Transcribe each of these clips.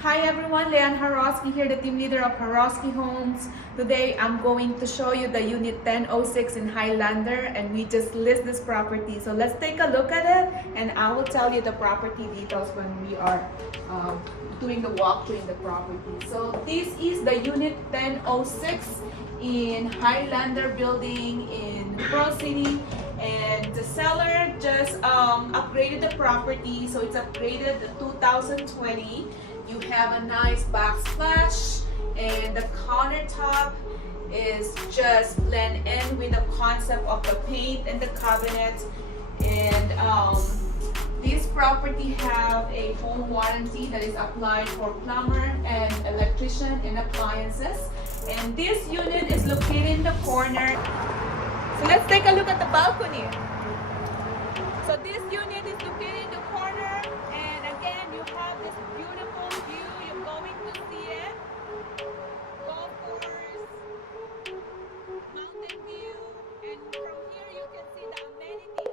Hi everyone, Leian Harosky here, the team leader of Harosky Homes. Today I'm going to show you the unit 1006 in Highlander, and we just list this property. So let's take a look at it and I will tell you the property details when we are doing the walkthrough in the property. So this is the unit 1006 in Highlander building in Pearl City, and the seller just upgraded the property, so it's upgraded the 2020. You have a nice backsplash, and the countertop is just blend in with the concept of the paint and the cabinet. And this property have a home warranty that is applied for plumber and electrician and appliances. And this unit is located in the corner. So let's take a look at the balcony. So this unit is located in the corner, and again you have this beautiful view. You're going to see it. Golf course, mountain view, and from here you can see the amenities.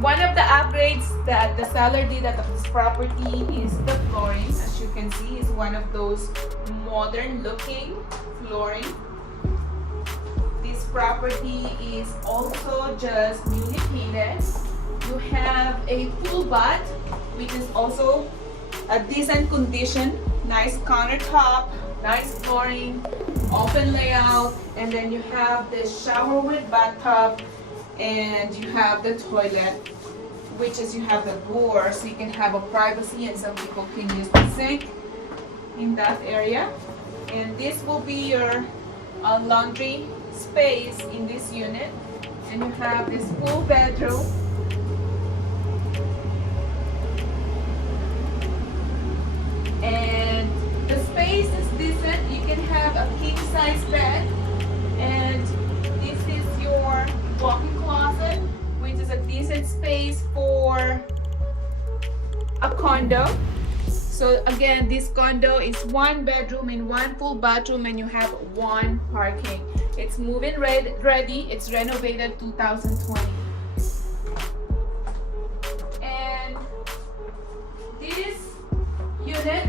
One of the upgrades that the seller did at this property is the flooring. As you can see, is one of those modern looking flooring. This property is also just newly painted. You have a full bath, which is also a decent condition. Nice countertop, nice flooring, open layout, and then you have the shower with bathtub, and you have the toilet, which is you have the door, so you can have a privacy, and some people can use the sink in that area. And this will be your laundry space in this unit, and you have this full bedroom. And the space is decent. You can have a king size bed, and this is your walk-in closet, which is a decent space for a condo. So again, this condo is one bedroom and one full bathroom, and you have one parking. It's move-in ready. It's renovated 2020. And this unit,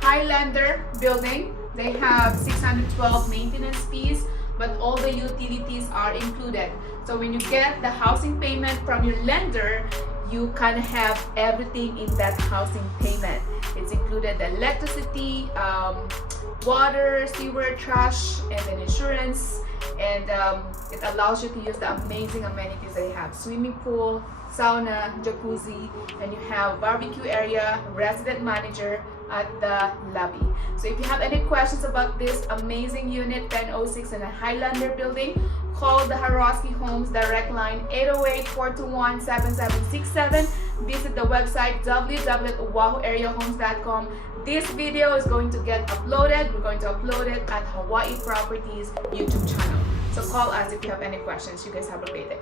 Highlander building, they have 612 maintenance fees, but all the utilities are included. So when you get the housing payment from your lender, you can have everything in that housing payment. It's included the electricity, water, sewer, trash, and then insurance. And it allows you to use the amazing amenities they have: swimming pool, sauna, jacuzzi, and you have barbecue area, resident manager at the lobby. So if you have any questions about this amazing unit 1006 in a Highlander building, call the Harosky Homes direct line 808-421-7767. Visit the website www.oahuareahomes.com. This video is going to get uploaded. We're going to upload it at Hawaii Properties YouTube channel. So call us if you have any questions. You guys have a great day.